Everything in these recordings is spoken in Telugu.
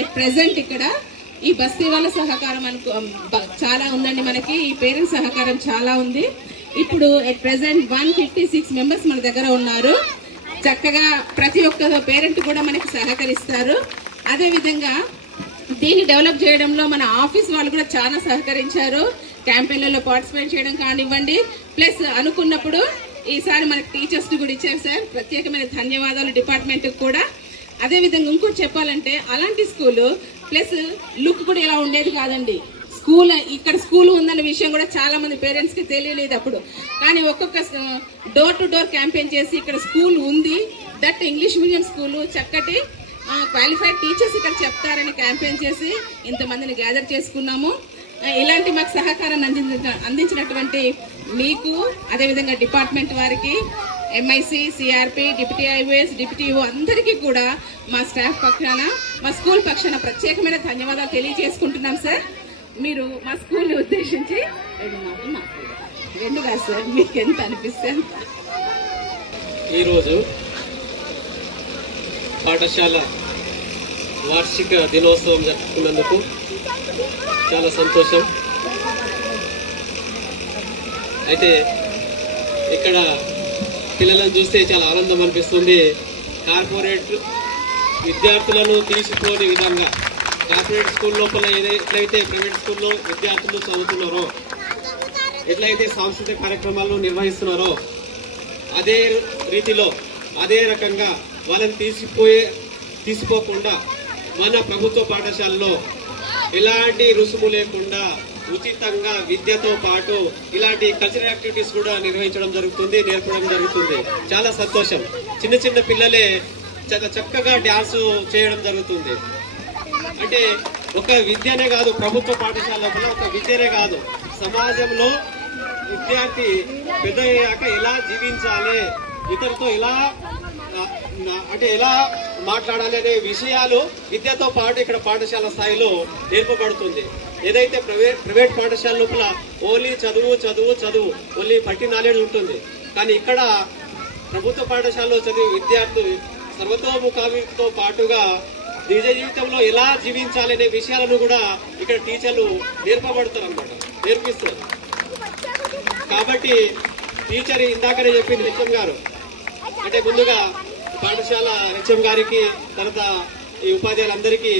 ఎట్ ప్రెసెంట్ ఇక్కడ ఈ బస్తీ వాళ్ళ సహకారం చాలా ఉందండి. మనకి ఈ పేరెంట్స్ సహకారం చాలా ఉంది. ఇప్పుడు ఎట్ ప్రెసెంట్ 156 మెంబర్స్ మన దగ్గర ఉన్నారు. చక్కగా ప్రతి ఒక్క పేరెంట్ కూడా మనకి సహకరిస్తారు. అదేవిధంగా దీన్ని డెవలప్ చేయడంలో మన ఆఫీస్ వాళ్ళు కూడా చాలా సహకరించారు. క్యాంపెయిన్లలో పార్టిసిపేట్ చేయడం కానివ్వండి, ప్లస్ అనుకున్నప్పుడు ఈసారి మనకి టీచర్స్ కూడా ఇచ్చారు సార్. ప్రత్యేకమైన ధన్యవాదాలు డిపార్ట్మెంట్కి కూడా. అదేవిధంగా ఇంకోటి చెప్పాలంటే అలాంటి స్కూలు ప్లస్ లుక్ కూడా ఇలా ఉండేది కాదండి. ఇక్కడ స్కూల్ ఉందన్న విషయం కూడా చాలా మంది పేరెంట్స్కి తెలియలేదు అప్పుడు. కానీ ఒక్కొక్క డోర్ టు డోర్ క్యాంపెయిన్ చేసి ఇక్కడ స్కూల్ ఉంది, దట్ ఇంగ్లీష్ మీడియం స్కూలు, చక్కటి క్వాలిఫైడ్ టీచర్స్ ఇక్కడ చెప్తారని క్యాంపెయిన్ చేసి ఇంతమందిని గ్యాదర్ చేసుకున్నాము. ఇలాంటి మాకు సహకారాన్ని అందించినటువంటి మీకు, అదేవిధంగా డిపార్ట్మెంట్ వారికి, ఎంఐసి, సిఆర్పి, డిప్యూటీ ఐఓఎస్, డిప్యూటీఓ అందరికీ కూడా మా స్టాఫ్ పక్షాన, మా స్కూల్ పక్షాన ప్రత్యేకమైన ధన్యవాదాలు తెలియజేసుకుంటున్నాం సార్. మీరు మా స్కూల్ని ఉద్దేశించి 2 మాటలు మాట్లాడారు. 2 కాదు సార్, మీకు ఎంత అనిపిస్తే ఈరోజు పాఠశాల వార్షిక దినోత్సవం జరుపుకున్నందుకు చాలా సంతోషం. అయితే ఇక్కడ పిల్లలను చూస్తే చాలా ఆనందం అనిపిస్తుంది. కార్పొరేట్ విద్యార్థులను తీసుకోని విధంగా కార్పొరేట్ స్కూల్ లోపల ఎట్లయితే ప్రైవేట్ స్కూల్లో విద్యార్థులు చదువుతున్నారో, ఎట్లయితే సాంస్కృతిక కార్యక్రమాలను నిర్వహిస్తున్నారో, అదే రీతిలో అదే రకంగా వాళ్ళని తీసుకోకుండా మన ప్రభుత్వ పాఠశాలలో ఎలాంటి రుసుము లేకుండా ఉచితంగా విద్యతో పాటు ఇలాంటి కల్చరల్ యాక్టివిటీస్ కూడా నిర్వహించడం జరుగుతుంది, నేర్పడం జరుగుతుంది. చాలా సంతోషం. చిన్న చిన్న పిల్లలే చాలా చక్కగా డ్యాన్స్ చేయడం జరుగుతుంది. అంటే ఒక విద్యనే కాదు, ప్రభుత్వ పాఠశాల లోపల ఒక విద్యనే కాదు, సమాజంలో విద్యార్థి పెద్ద అయ్యాక ఎలా జీవించాలి, ఇతరులతో ఎలా మాట్లాడాలి అనే విషయాలు విద్యతో పాటు ఇక్కడ పాఠశాల స్థాయిలో నేర్పబడుతుంది. ఏదైతే ప్రైవేట్ పాఠశాల లోపల ఓన్లీ చదువు ఓన్లీ పట్టి నాలెడ్జ్ ఉంటుంది. కానీ ఇక్కడ ప్రభుత్వ పాఠశాలలో చదివే విద్యార్థులు సర్వతోముఖాభితో పాటుగా నిజ జీవితంలో ఎలా జీవించాలనే విషయాలను కూడా ఇక్కడ టీచర్లు నేర్పిస్తారు. కాబట్టి టీచర్ ఇందాకనే చెప్పింది హెచ్ఎం గారు, అంటే ముందుగా పాఠశాల హెచ్ఎం గారికి, తర్వాత ఈ ఉపాధ్యాయులందరికీ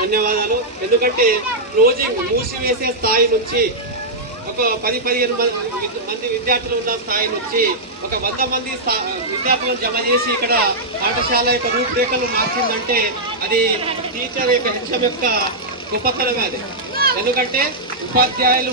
ధన్యవాదాలు. ఎందుకంటే క్లోజింగ్ మూసివేసే స్థాయి నుంచి ఒక 10-15 మంది విద్యార్థులు ఉన్న స్థాయి నుంచి ఒక 100 మంది విద్యార్థులను జమ చేసి ఇక్కడ పాఠశాల యొక్క రూపురేఖలు మార్చిందంటే అది టీచర్ యొక్క హెచ్ఎం యొక్క గొప్పతనమే. అది ఎందుకంటే ఉపాధ్యాయులు